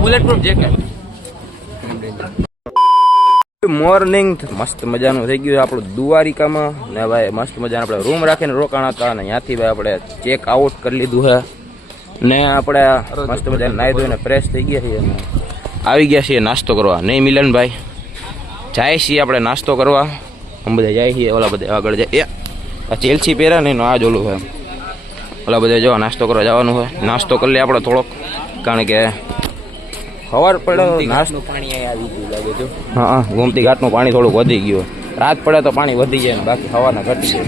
Bullet proof jacket. Morning મસ્ત મજાનું થઈ ગયું આપણું દ્વારિકામાં ને ભાઈ મસ્ત મજાનો આપણે રૂમ રાખીને રોકાણા હતા અને ત્યાંથી ભાઈ આપણે ચેક આઉટ કરી લીધું છે ને આપણે મસ્ત મજાને નાહી ધોઈને ફ્રેશ થઈ ગયા છીએ અને આવી ગયા છીએ નાસ્તો કરવા. નહીં મિલનભાઈ જાય છીએ આપણે નાસ્તો કરવા. અમે બધા જાય છીએ ઓલા બધા આગળ જાય આ ચેલ્સી પહેર્યા ને આ જ ઓલું હોય ઓલા બધા જો નાસ્તો કરવા જવાનું હોય. નાસ્તો કરી લઈએ આપણે થોડોક કારણ કે સવાર પડે નાસ્તો પાણી આવી ગયું લાગે છે. હા ગોમતી ઘાટનું પાણી થોડુંક વધી ગયું. રાત પડે તો પાણી વધી જાય ને બાકી સવારના ઘટી જાય.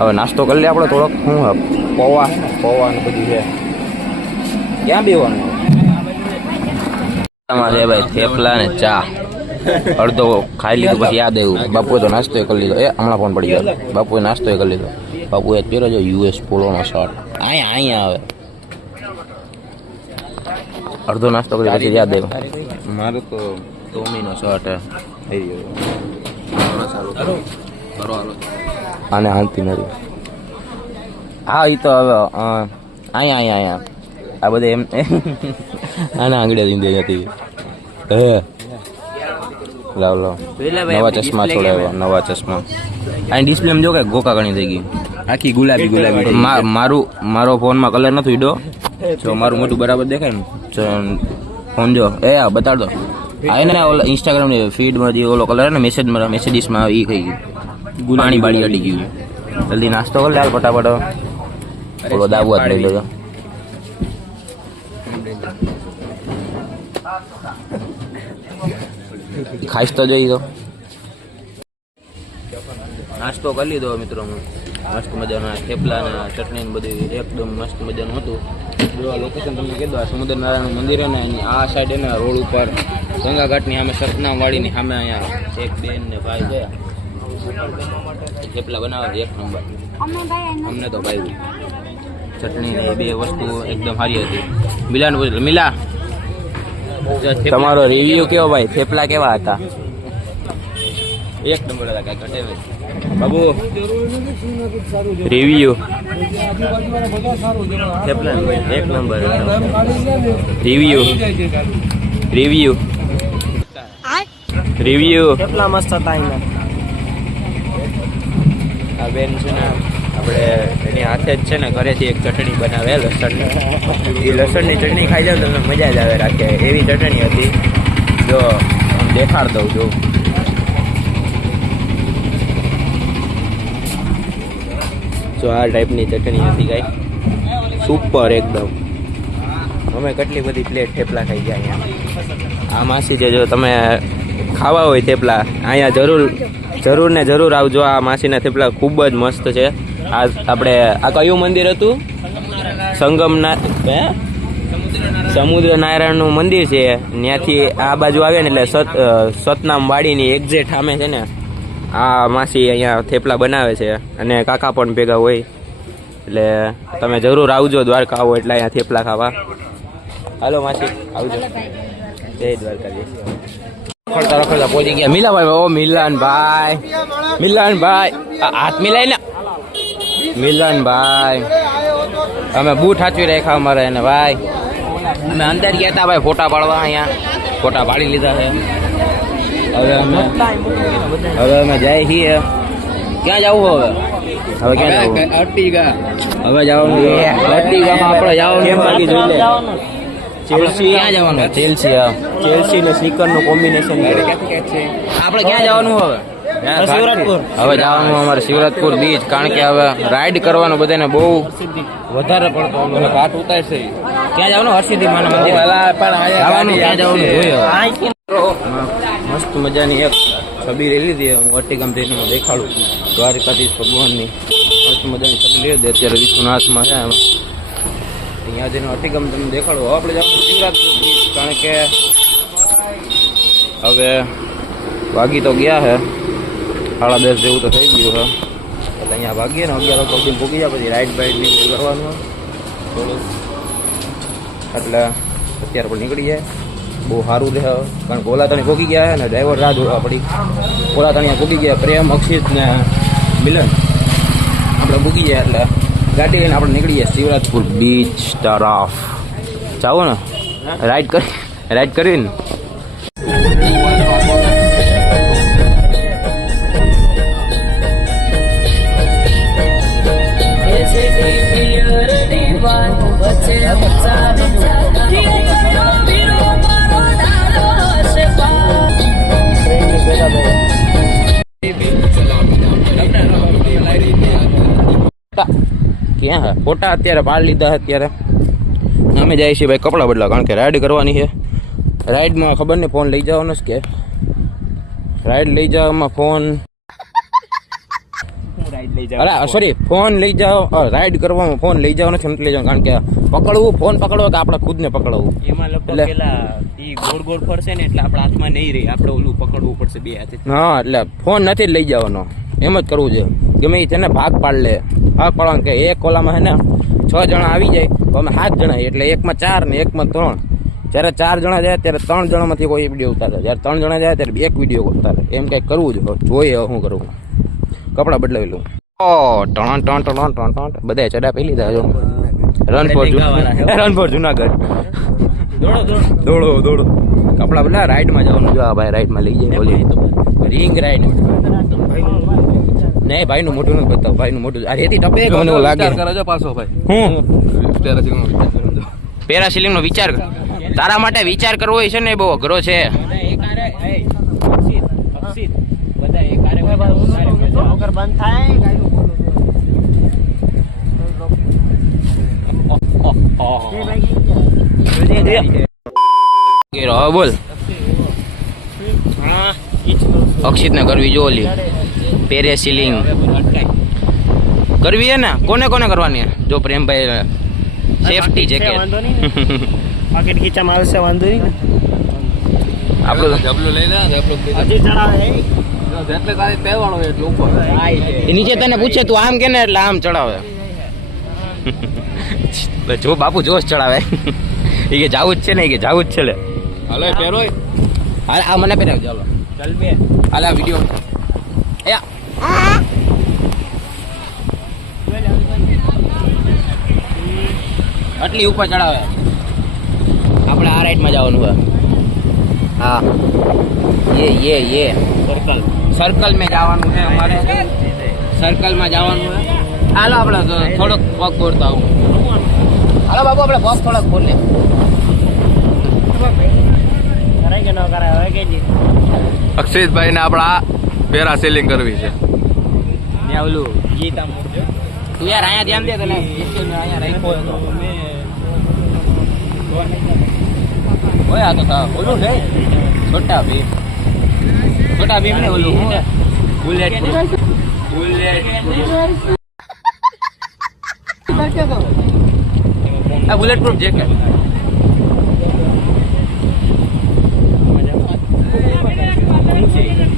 હવે નાસ્તો કરી લઈએ આપણે થોડોક. શું પૌવા પૌવા ને બધું છે. ક્યાં બેવાનું તમારે ભાઈ થેપલા ને ચા અડધો ખાઈ લીધું પછી યાદ આવ્યું બાપુએ તો નાસ્તો કરી લીધો. હમણાં ફોન પડી ગયો. બાપુએ નાસ્તો કરી લીધો. બાપુએ પહેરો જો યુએસ પોલોનો શર્ટ અહીંયા આવે. અડધો નાસ્તો કરી પછી યાદ આવ્યું મારું તો ટોમીનો શર્ટ આને હાલતી નથી. હા એ તો હવે અહીંયા આ બધા એમ આના આંગળીયા દીંદે જતી. લાવ નવા ચશ્મા છોડાવ્યા. નવા ચશ્મા અહીં ડિસ્પ્લે જો કે ગોકા ઘણી થઈ ગઈ આખી ગુલાબી. મારો ફોનમાં કલર નથી ઉડ્યો જો મારું મોટું બરાબર દેખાય ને ફોન જો બતાડ દો. આ ને ઓલા ઇન્સ્ટાગ્રામની ફીડમાં જે ઓલો કલર ને મેસેજીસમાં એ થઈ ગયું પાણી બાળી અડી ગયું. જલ્દી નાસ્તો કરી લે ફટાફટ. ઓલો દાબુ હાથ લઈ લેજો. ખાઈશ તો જઈ દો. નાસ્તો કરી લીધો મિત્રો. મસ્ત મજાના થેપલા ને ચટણી ને બધું એકદમ મસ્ત મજાનું હતું. જો આ લોકેશન તમને કીધું આ સમુદ્રનારાયણ મંદિર ને આ સાઈડ એના રોડ ઉપર ગંગા ઘાટની સામે સતનામ વાડીની સામે અહીંયા એક બેન ને ભાઈ છે થેપલા બનાવે એક નંબર. અમને તો ભાઈ ચટણી ને બે વસ્તુ એકદમ સારી હતી. મિલાન મિલા તમારો રિવ્યુ કેવો ભાઈ? થેપલા કેવા હતા? એક નંબર હતા કાંઈ ઘટે બાબુ. રિવ્યુ થેપલા એક નંબર. રિવ્યુ થેપલા મસ્ત હતા. આ બેન છે ને આપણે એની હાથે જ છે ને ઘરેથી એક ચટણી બનાવે લસણની. એ લસણની ચટણી ખાઈ જાવ તમને મજા જ આવે રાખે એવી ચટણી હતી. જો દેખાડ દઉં જો આ ટાઈપની ચટણી હતી કાંઈ સુપર એકદમ. અમે કેટલી બધી પ્લેટ થેપલા ખાઈ ગયા અહીંયા. આ માસી છે જો તમે ખાવા હોય થેપલા અહીંયા જરૂર ને જરૂર આવજો. આ માસીના થેપલા ખૂબ જ મસ્ત છે. આ આપણે આ કયું મંદિર હતું? સમુદ્ર નારાયણનું મંદિર છે. ત્યાંથી આ બાજુ આવે ને એટલે સતનામ વાડીની એક્ઝેક્ટ સામે છે ને આ માસી અહીંયા થેપલા બનાવે છે અને કાકા પણ ભેગા હોય એટલે તમે જરૂર આવજો દ્વારકા આવો એટલે અહીંયા થેપલા ખાવા. હાલો માસી આવજો. જય દ્વારકા. રખડતા પહોંચી ગયા મિલાભાઈ. ઓ મિલનભાઈ હાથ મિલાય ને મિલનભાઈ. અમે બૂટ હાચવી રાખ્યા અમારે એને ભાઈ. અમે અંદર ગયા હતા ભાઈ ફોટા પાડવા. અહીંયા ફોટા પાડી લીધા છે. હવે અમે જાય છીએ. ક્યાં જવું હવે ક્યાં જવું? અર્ટિગા. હવે જવાનું અર્ટિગામાં આપણે જવાનું બાકી જોઈ લે. ચેલ્સી ક્યાં જવાનું? ચેલ્સી ને સ્નીકરનું કોમ્બિનેશન. આપણે ક્યાં જવાનું હવે? શિવરાજપુર. હવે જવાનું અમારે શિવરાજપુર બીચ. કારણ કે હવે રાઈડ કરવાનું બધાને બહુ વધારે પડતો ઘાટ ઉતારશે. ક્યાં જવાનું? હરસિદ્ધિ માના મંદિર જવાનું. ક્યાં જવાનું જોઈએ. મસ્ત મજાની એક છબી લઈ લીધી. હું અટીગામ જઈને દેખાડું દ્વારકાધીશ ભગવાનની મસ્ત મજાની છબી લઈ લીધી. અત્યારે વિશ્વનાથમાં છે અહીંયા જઈને અટીગામ તમને દેખાડું. હવે આપણે જવાનું શિવરાજપુર બીચ. કારણ કે હવે વાગી તો ગયા છે 10:30 જેવું તો થઈ ગયું છે એટલે અહીંયા વાગીએ ને 11 સુધી ભૂગી જાય પછી રાઈડ બાઈડ ની કરવાનું થોડું એટલે અત્યારે પણ નીકળી જાય. બહુ સારું રહે કારણ કે ઓલાતાણી ભોગી ગયા ને ડ્રાઈવર રાહ જોવા પડી. ઓલાતાણીયા ભોગી ગયા પ્રેમ અક્ષિત ને મિલન આપણે ભૂગી જાય એટલે ગાડી લઈને આપણે નીકળી જાય શિવરાજપુર બીચ તરફ. જાઓ ને રાઈડ કરીને ક્યાં ફોટા અત્યારે પાડી લીધા અત્યારે અમે જાય છીએ ભાઈ કપડાં બદલા, કારણ કે રાઈડ કરવાની છે. રાઈડમાં ખબર નહીં ફોન લઈ જવાનો છે કે રાઈડ લઈ જવામાં ફોન અરે સોરી ફોન લઈ જાઓ, રાઈડ કરવામાં ફોન લઈ જવાનો છે લઈ જાવ, કારણ કે પકડવું ફોન પકડવો કે આપણે ખુદને પકડવું એમાં લગભગ પેલા ઈ ગોળ ગોળ ફરશે ને એટલે આપણા હાથમાં નહીં રહી, આપણે ઓલું પકડવું પડશે બે હાથે. હા એટલે ફોન નથી લઈ જવાનો, એમ જ કરવું છે. ગમે એ છે ને ભાગ પાડ લે, ભાગ પાડવાનું કે એક ઓલામાં છે ને 6 જણા આવી જાય તો અમે 7 જણા, એટલે એકમાં 4 ને એકમાં 3. જ્યારે 4 જણા જાય ત્યારે 3 જણામાંથી કોઈ વિડીયો ઉતારે, જ્યારે 3 જણા જાય ત્યારે એક વિડીયો ઉતારે. એમ કંઈક કરવું જોઈએ. શું કરવું, કપડાં બદલાવી લઉં. બધા ચડા પી લીધા જો. Run for Junagadh. દોડો કપડા બદલા. રાઈડમાં જવાનું જો. ભાઈ રાઈડમાં લઈ જાય ઓલી રિંગ રાઈડ. નહીં ભાઈનું મોટું નથી બતાવ, ભાઈનું મોટું. અરે એથી ટપે મને એવું લાગે પાછો ભાઈ. હું પેરાસિલિંગ નો વિચાર તારા માટે વિચાર કરવો હોય છે ને બહુ અઘરો છે. બોલ અક્ષિત ને કરવી જો ઓલી પેરાસિલિંગ કરવી હે ને. કોને કરવાની જો પ્રેમભાઈ સેફટી જેકેટ પાકેટ ખીચામાં આવશે વાંધો નહીં ને. આપણો જબલું લઈ લે જબલું હજી ચડાવે એટલે તારે પહેરવાનો એટલે ઉપર નીચે તને પૂછે તું આમ કે ને એટલે આમ ચડાવે. જો બાપુ જોશ ચડાવે. એ કે જાવું જ છે ને, એ કે જાવું જ છે લે. હાલો પહેરો હાલ આ મને પહેરાવ ચાલો ચાલ બે હાલ આ વિડીયો આટલી ઉપર ચડાવે. આપણે આ રાઈડમાં જવાનું હોય. હા ये સર્કલ में જવાનું છે અમારે. સર્કલમાં જવાનું હોય. હાલો આપણે થોડોક પગ બોલતા આવું. હાલો બાબુ આપણે પગ થોડોક બોલે. કરાય કે ન કરાય હવે કે અક્ષિતભાઈ ને આપડા પેરાસેલિંગ કરવી છે. ત્યાં ઓલું ગીત આમ તું યાર અહીંયા ધ્યાન દે તને અહીંયા રાખ્યો હતો. ઓય આ તો ઓલું છે છોટા ભીમ ને ઓલું બુલેટ આ બુલેટ પ્રૂફ જેકેટ.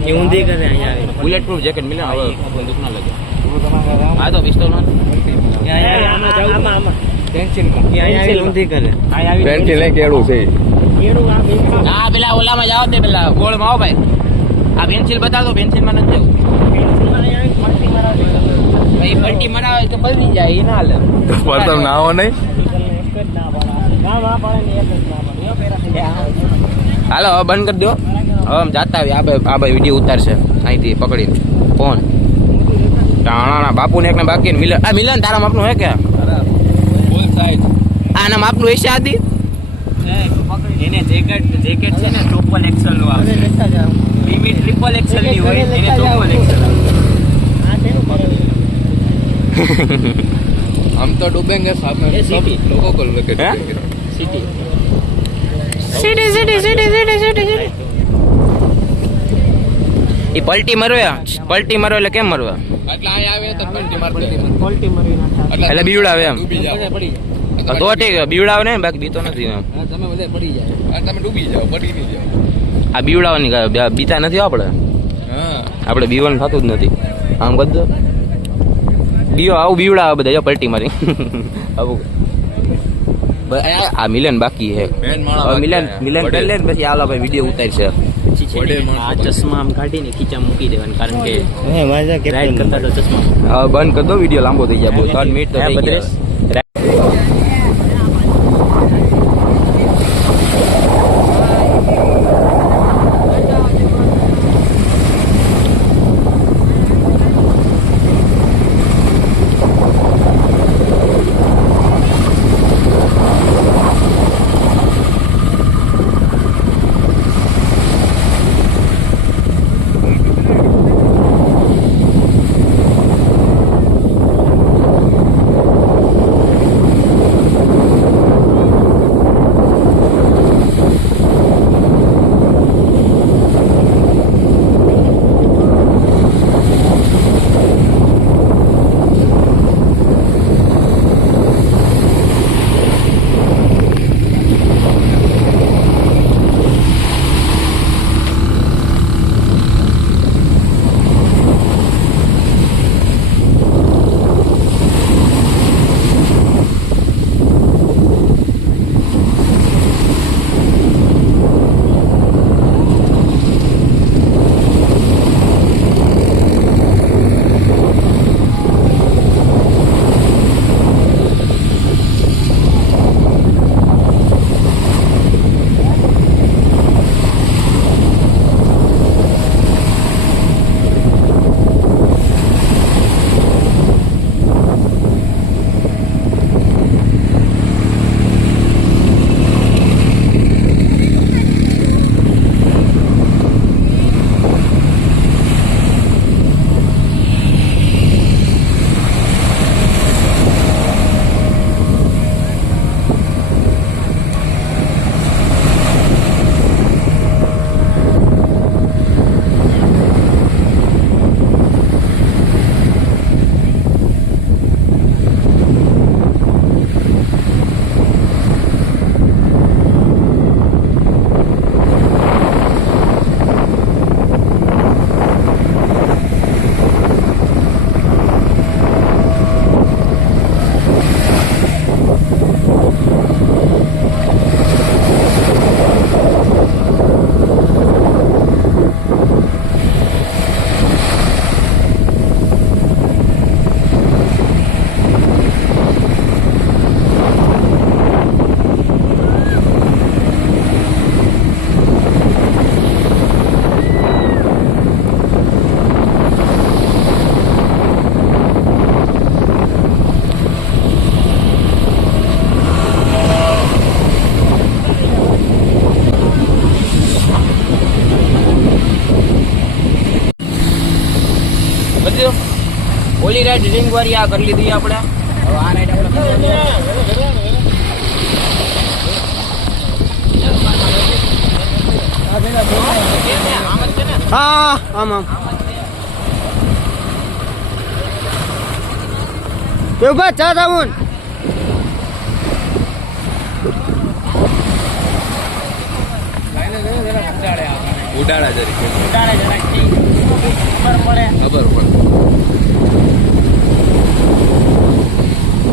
એ ઊંધી કરે અહીંયા આવી બુલેટ પ્રૂફ જેકેટ મિલે હવે બંદૂક ના લગે. આ તો પિસ્તોલ માં ઊંધી કરે પેન્સિલ લઈ કેળું છે. હા પેલા ઓલામાં જાઓ તે પેલા ગોળમાં આવો ભાઈ. આ પેન્સિલ બતાવો તો પેન્સિલ માં નથી જવું. ભાઈ પલટી મરાવે તો બદલી જાય એ ના હાલે. પ્રથમ ના આવો નહીં. હાલો હવે બંધ કરી દો. હવે આમ જાતા આવી આ ભાઈ વિડીયો ઉતારશે અહીંથી પકડીને ફોન. ટાણા બાપુ ને એકને બાકી મિલન. આ મિલન તારા માપનું હે કે ફૂલ સાઈઝ આના માપનું હશે આદી. એને જેકેટ છે ને ટ્રિપલ એક્સેલ નું આવે. લિમિટ ટ્રિપલ એક્સેલ ની હોય, એને ટ્રિપલ એક્સેલ हम तो डूबेंगे साथ में सब लोगों को लेके डूबेंगे. સિટી એ પલટી મરવે એટલે કેમ મરવે એટલે અહીંયા આવે તો પલટી મારતે પલટી મરી નાખા એટલે બીવડાવે એમ. ડૂબી જાઓ પડી જાય. તો ઠીક બીવડાવે ને બાકી બીતો નથી એમ. તમે બધે પડી જાય. તમે ડૂબી જાઓ પડી નહીં જાઓ. આ બીવડાવવાની બીતા નથી આપણે. હા આપણે બીવાનું થતું જ નથી. આમ કદ બીઓ આવું બીવડાવે બધા જો પલટી મારી આવું. આ મિલન બાકી હે. મેન માળા મિલન કરી લે ને પછી આલા ભાઈ વિડીયો ઉતારશે. આ ચશ્મા આમ કાઢીને ખીચા મૂકી દેવાનું, કારણ કે રાઈડ કરતા તો ચશ્મા હવે બંધ કરી દો, વિડીયો લાંબો થઈ જાય. 3 મિનિટ તો થઈ ગયા. ઓલી રાઈડ રિંગ વાળી આ કરી લીધી આપણે. હવે આ રાઈડ આપણે હા આમ આમ ઉભા ચા દાવું ઉડાડા જરી ખબર પડે. ખબર પડે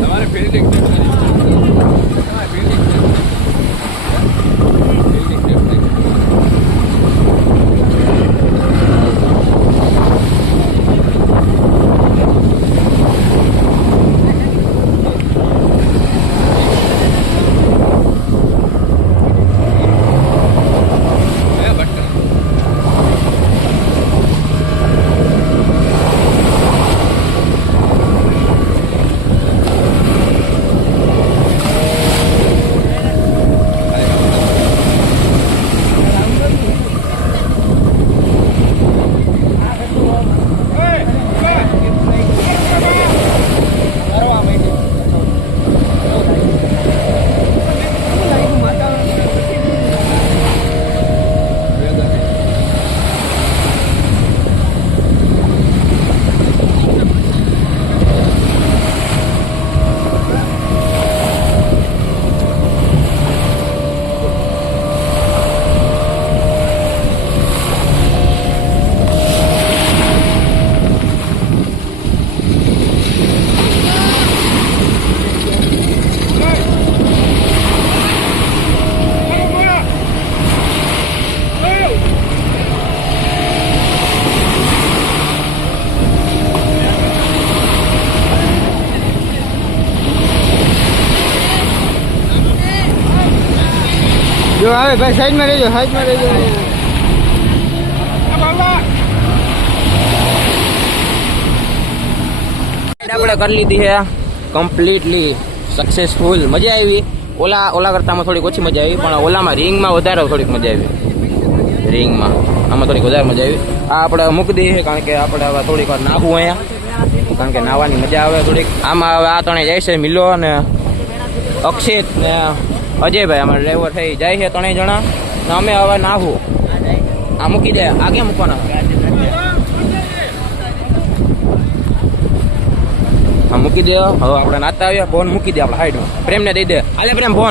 તમારે ફિલ્ડિંગ જો આવે ભાઈ સાઈડમાં રહેજો સાઈડમાં રહેજો આપણે કરી લીધી છે કમ્પ્લીટલી સક્સેસફુલ. મજા આવી. ઓલા કરતામાં થોડીક ઓછી મજા આવી, પણ ઓલામાં રિંગમાં વધારે થોડીક મજા આવી. રિંગમાં આમાં થોડીક વધારે મજા આવી. આ આપણે મૂકી દઈએ છે કારણ કે આપણે હવે થોડીક વાર નાહવું અહીંયા, કારણ કે નાહવાની મજા આવે થોડીક. આમાં હવે આ ત્રણેય જાય છે, મિલો અને અક્ષિત ને અજયભાઈ અમારા ડ્રાઈવર થઈ જાય છે, ત્રણેય જણા. ને અમે હવે નાહવું. આ મૂકી દે. આ ક્યાં મૂકવાના? હા મૂકી દે. હવે આપણે નાતા આવ્યા. ફોન મૂકી દે આપણે સાઈડમાં. પ્રેમને દઈ દે. હાલે પ્રેમ ફોન.